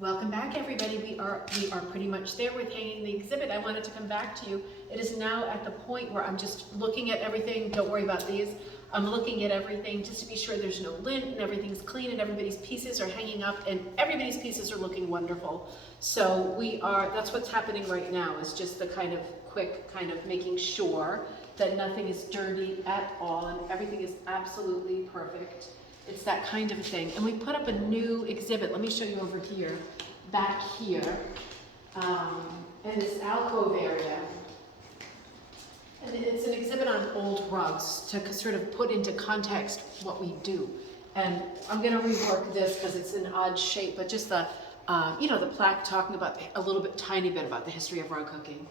Welcome back, everybody. We are pretty much there with hanging the exhibit. I wanted to come back to you. It is now at the point where I'm just looking at everything. Don't worry about these. I'm looking at everything just to be sure there's no lint and everything's clean and everybody's pieces are hanging up and everybody's pieces are looking wonderful. So that's what's happening right now, is just the kind of quick kind of making sure that nothing is dirty at all and everything is absolutely perfect. It's that kind of thing. And we put up a new exhibit. Let me show you over here, back here, in this alcove area. And it's an exhibit on old rugs to sort of put into context what we do. And I'm going to rework this because it's an odd shape, but just the plaque talking about tiny bit about the history of rug hooking.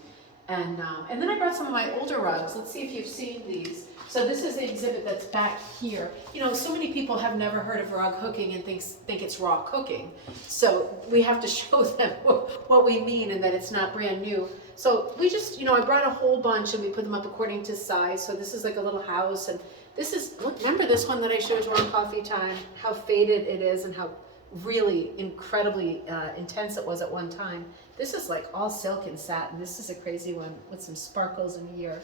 And then I brought some of my older rugs. Let's see if you've seen these. So this is the exhibit that's back here. You know, so many people have never heard of rug hooking and think it's raw cooking. So we have to show them what we mean and that it's not brand new. So we just, I brought a whole bunch and we put them up according to size. So this is like a little house, and this is, remember this one that I showed you on Coffee Time, how faded it is and how really incredibly intense it was at one time. This is like all silk and satin. This is a crazy one with some sparkles in here.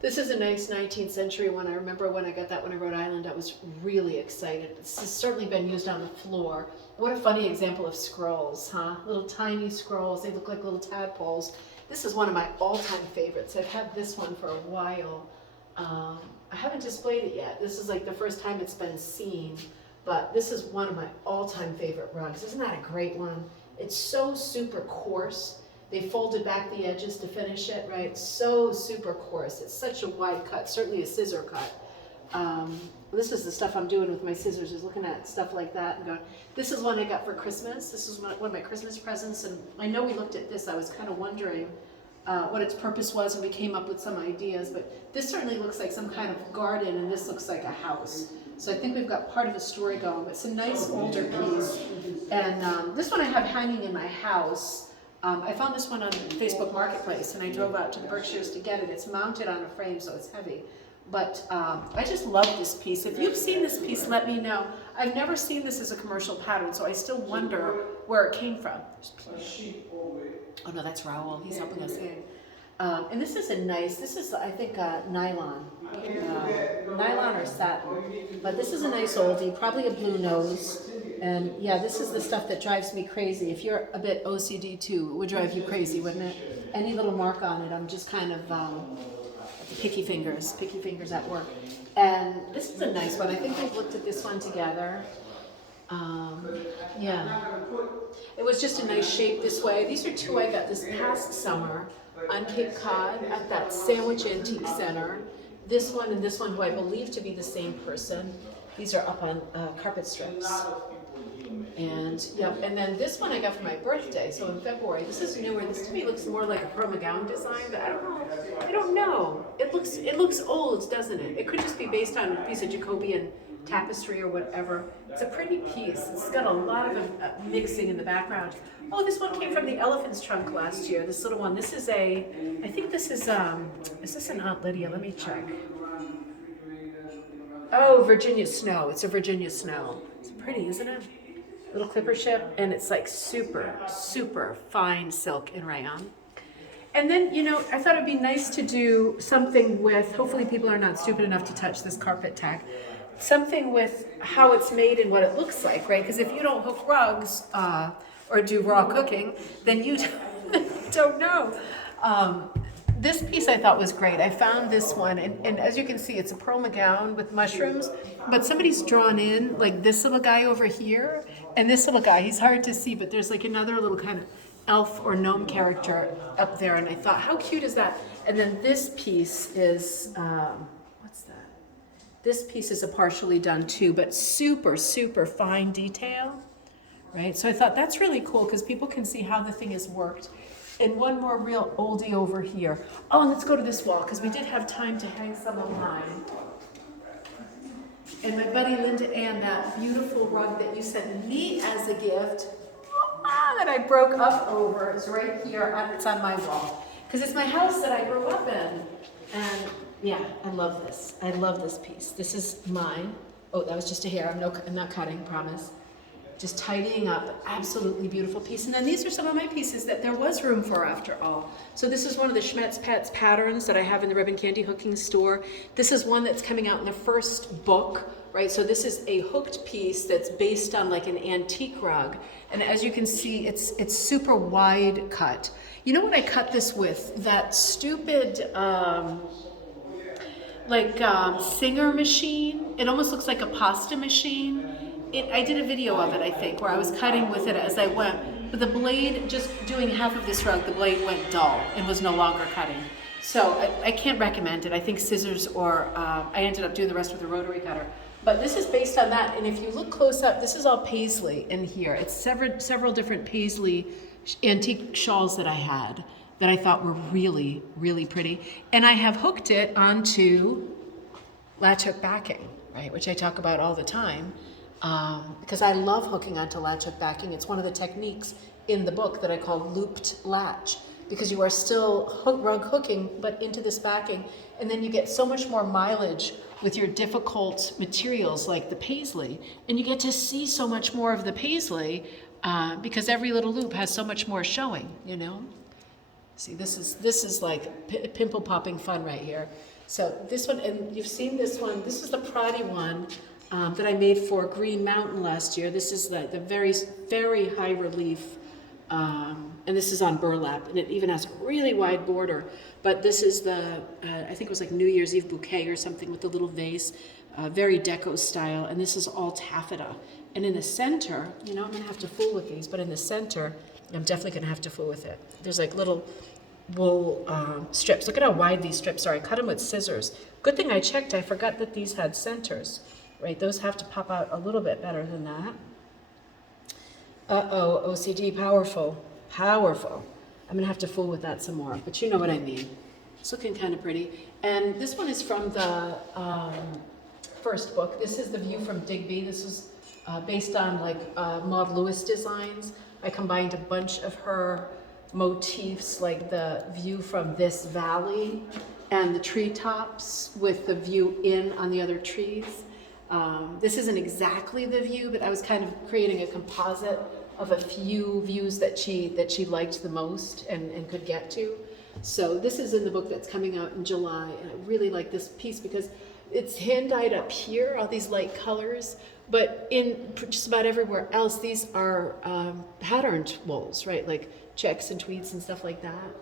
This is a nice 19th century one. I remember when I got that one in Rhode Island, I was really excited. This has certainly been used on the floor. What a funny example of scrolls, huh? Little tiny scrolls. They look like little tadpoles. This is one of my all-time favorites. I've had this one for a while. I haven't displayed it yet. This is like the first time it's been seen, but this is one of my all-time favorite rugs. Isn't that a great one? It's so super coarse. They folded back the edges to finish it, right? So super coarse. It's such a wide cut, certainly a scissor cut. This is the stuff I'm doing with my scissors, is looking at stuff like that and going, this is one I got for Christmas. This is one of my Christmas presents, and I know we looked at this. I was kind of wondering what its purpose was, and we came up with some ideas, but this certainly looks like some kind of garden, and this looks like a house. So I think we've got part of a story going, but it's a nice older piece. And this one I have hanging in my house. I found this one on Facebook Marketplace, and I drove out to the Berkshires to get it. It's mounted on a frame, so it's heavy. But I just love this piece. If you've seen this piece, let me know. I've never seen this as a commercial pattern, so I still wonder where it came from. Oh no, that's Raoul. He's helping us in. And this is I think nylon. Nylon or satin. But this is a nice oldie, probably a blue nose. And yeah, this is the stuff that drives me crazy. If you're a bit OCD too, it would drive you crazy, wouldn't it? Any little mark on it, I'm just kind of picky fingers at work. And this is a nice one. I think we've looked at this one together. Yeah. It was just a nice shape this way. These are two I got this past summer on Cape Cod at that Sandwich Antique Center. This one and this one, who I believe to be the same person. These are up on carpet strips. And then this one I got for my birthday, so in February. This is newer. This to me looks more like a Pearl McGowan design, but I don't know. It looks old, doesn't it? It could just be based on a piece of Jacobean tapestry or whatever. It's a pretty piece. It's got a lot of mixing in the background. Oh, this one came from the elephant's trunk last year. This little one. This is I think this is this an Aunt Lydia? Let me check. Oh, Virginia Snow. It's a Virginia Snow. It's pretty, isn't it? Little clipper ship, and it's like super, super fine silk and rayon. And then, I thought it'd be nice to do something with, hopefully people are not stupid enough to touch this carpet tag, something with how it's made and what it looks like, right? Because if you don't hook rugs or do raw cooking, then you don't know. This piece I thought was great. I found this one, and as you can see, it's a Pearl McGowan with mushrooms, but somebody's drawn in, like this little guy over here, and this little guy, he's hard to see, but there's like another little kind of elf or gnome character up there, and I thought, how cute is that? And then this piece is, what's that? This piece is a partially done too, but super, super fine detail, right? So I thought that's really cool because people can see how the thing is worked. And one more real oldie over here. Oh, and let's go to this wall, because we did have time to hang some of mine. And my buddy Linda Ann, that beautiful rug that you sent me as a gift, that I broke up over, is right here. It's on my wall. Because it's my house that I grew up in. And yeah, I love this. I love this piece. This is mine. Oh, that was just a hair. I'm not cutting, promise. just tidying up, absolutely beautiful piece. And then these are some of my pieces that there was room for after all. So this is one of the Schmetz Pets patterns that I have in the Ribbon Candy Hooking Store. This is one that's coming out in the first book, right? So this is a hooked piece that's based on like an antique rug. And as you can see, it's super wide cut. You know what I cut this with? That stupid, Singer machine. It almost looks like a pasta machine. I did a video of it, I think, where I was cutting with it as I went. But the blade, just doing half of this rug, the blade went dull and was no longer cutting. So I can't recommend it. I think scissors or I ended up doing the rest with a rotary cutter. But this is based on that. And if you look close up, this is all paisley in here. It's several different paisley antique shawls that I had that I thought were really, really pretty. And I have hooked it onto latch hook backing, right, which I talk about all the time. Because I love hooking onto latch hook backing. It's one of the techniques in the book that I call looped latch, because you are still rug hooking, but into this backing, and then you get so much more mileage with your difficult materials like the paisley, and you get to see so much more of the paisley because every little loop has so much more showing, you know? See, this is like pimple popping fun right here. So this one, and you've seen this one, this is the Prati one that I made for Green Mountain last year. This is the very, very high relief, and this is on burlap, and it even has a really wide border. But this is the, I think it was like New Year's Eve bouquet or something with the little vase, very deco style, and this is all taffeta. And in the center, you know, I'm gonna have to fool with these, but in the center, I'm definitely gonna have to fool with it. There's like little wool strips. Look at how wide these strips are. I cut them with scissors. Good thing I checked, I forgot that these had centers. Right, those have to pop out a little bit better than that. Uh-oh, OCD, powerful, powerful. I'm gonna have to fool with that some more, but you know what I mean. It's looking kind of pretty. And this one is from the first book. This is the view from Digby. This is based on like Maud Lewis designs. I combined a bunch of her motifs, like the view from this valley and the treetops with the view in on the other trees. This isn't exactly the view, but I was kind of creating a composite of a few views that she liked the most and could get to. So this is in the book that's coming out in July, and I really like this piece because it's hand-dyed up here, all these light colors, but in just about everywhere else, these are patterned wools, right? Like checks and tweeds and stuff like that.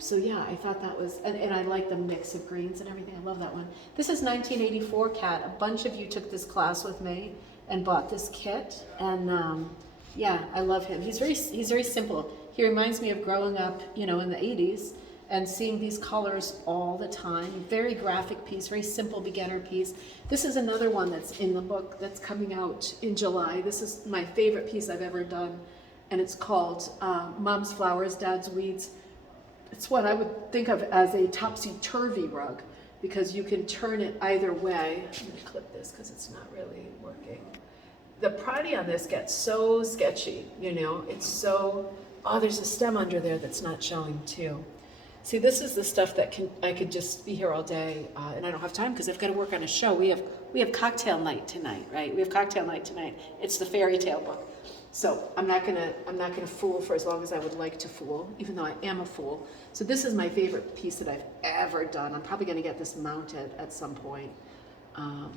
So yeah, I thought that was, and I like the mix of greens and everything. I love that one. This is 1984 Cat. A bunch of you took this class with me and bought this kit, and yeah, I love him. He's very simple. He reminds me of growing up, you know, in the 80s and seeing these colors all the time. Very graphic piece, very simple beginner piece. This is another one that's in the book that's coming out in July. This is my favorite piece I've ever done, and it's called Mom's Flowers, Dad's Weeds. It's what I would think of as a topsy-turvy rug, because you can turn it either way. I'm gonna clip this because it's not really working. The Prati on this gets so sketchy, you know, it's so, oh, there's a stem under there that's not showing too. See, this is the stuff that I could just be here all day, and I don't have time because I've got to work on a show. We have cocktail night tonight, right? We have cocktail night tonight. It's the fairy tale book. So I'm not gonna fool for as long as I would like to fool, even though I am a fool. So this is my favorite piece that I've ever done. I'm probably gonna get this mounted at some point.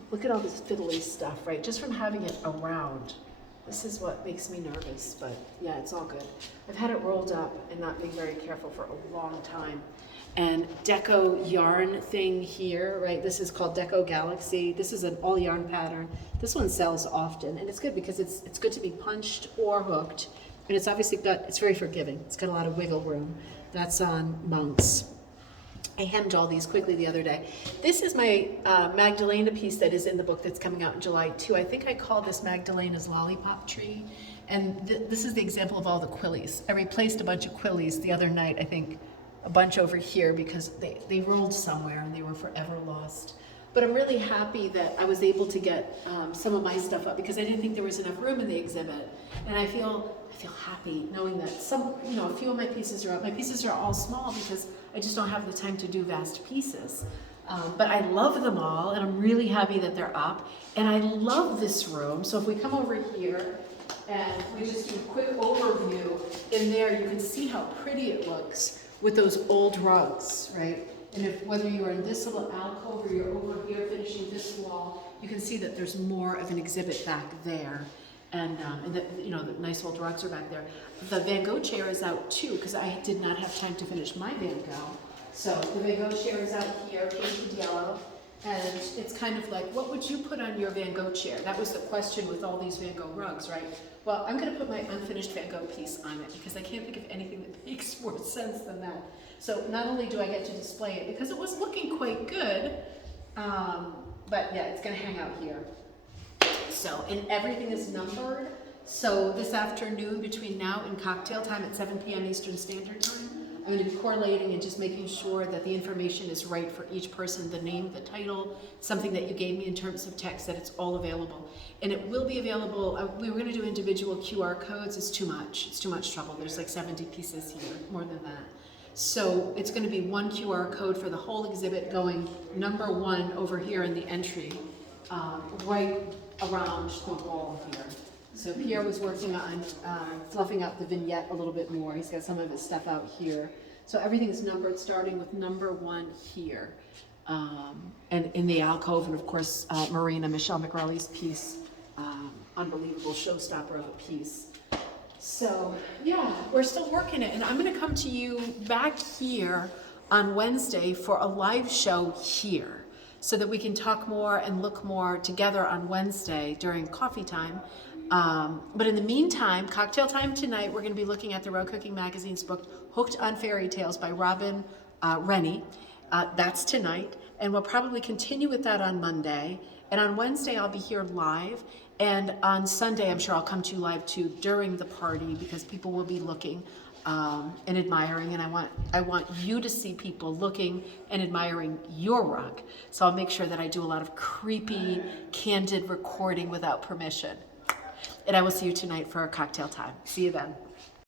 Look at all this fiddly stuff, right? Just from having it around. This is what makes me nervous, but yeah, it's all good. I've had it rolled up and not being very careful for a long time. And deco yarn thing here, right? This is called Deco Galaxy. This is an all yarn pattern. This one sells often, and it's good because it's good to be punched or hooked. And it's obviously it's very forgiving. It's got a lot of wiggle room. That's on Mounts. I hemmed all these quickly the other day. This is my Magdalena piece that is in the book that's coming out in July too. I think I call this Magdalena's Lollipop Tree. And this is the example of all the quillies. I replaced a bunch of quillies the other night, I think a bunch over here because they rolled somewhere and they were forever lost. But I'm really happy that I was able to get some of my stuff up because I didn't think there was enough room in the exhibit. And I feel happy knowing that a few of my pieces are up. My pieces are all small because I just don't have the time to do vast pieces. But I love them all, and I'm really happy that they're up. And I love this room. So if we come over here and we just do a quick overview, in there you can see how pretty it looks with those old rugs, right? And if whether you're in this little alcove or you're over here finishing this wall, you can see that there's more of an exhibit back there. And the, the nice old rugs are back there. The Van Gogh chair is out too, because I did not have time to finish my Van Gogh. So the Van Gogh chair is out here, painted yellow. And it's kind of like, what would you put on your Van Gogh chair? That was the question with all these Van Gogh rugs, right? Well, I'm going to put my unfinished Van Gogh piece on it because I can't think of anything that makes more sense than that. So not only do I get to display it because it was looking quite good, but yeah, it's going to hang out here. So, and everything is numbered. So this afternoon between now and cocktail time at 7 p.m. Eastern Standard Time, I'm going to be correlating and just making sure that the information is right for each person, the name, the title, something that you gave me in terms of text, that it's all available. And it will be available, we were going to do individual QR codes, it's too much trouble. There's like 70 pieces here, more than that. So it's going to be one QR code for the whole exhibit going number 1 over here in the entry, right around the wall here. So Pierre was working on fluffing out the vignette a little bit more. He's got some of his stuff out here. So everything is numbered, starting with number 1 here. And in the alcove, and of course, Marina, Michelle McRae's piece, unbelievable showstopper of a piece. So yeah, we're still working it. And I'm gonna come to you back here on Wednesday for a live show here, so that we can talk more and look more together on Wednesday during coffee time. But in the meantime, cocktail time tonight, we're going to be looking at the Road Cooking Magazine's book, Hooked on Fairy Tales by Robin Rennie. That's tonight. And we'll probably continue with that on Monday. And on Wednesday, I'll be here live. And on Sunday, I'm sure I'll come to you live too during the party, because people will be looking and admiring. And I want you to see people looking and admiring your rug. So I'll make sure that I do a lot of creepy, candid recording without permission. And I will see you tonight for our cocktail time. See you then.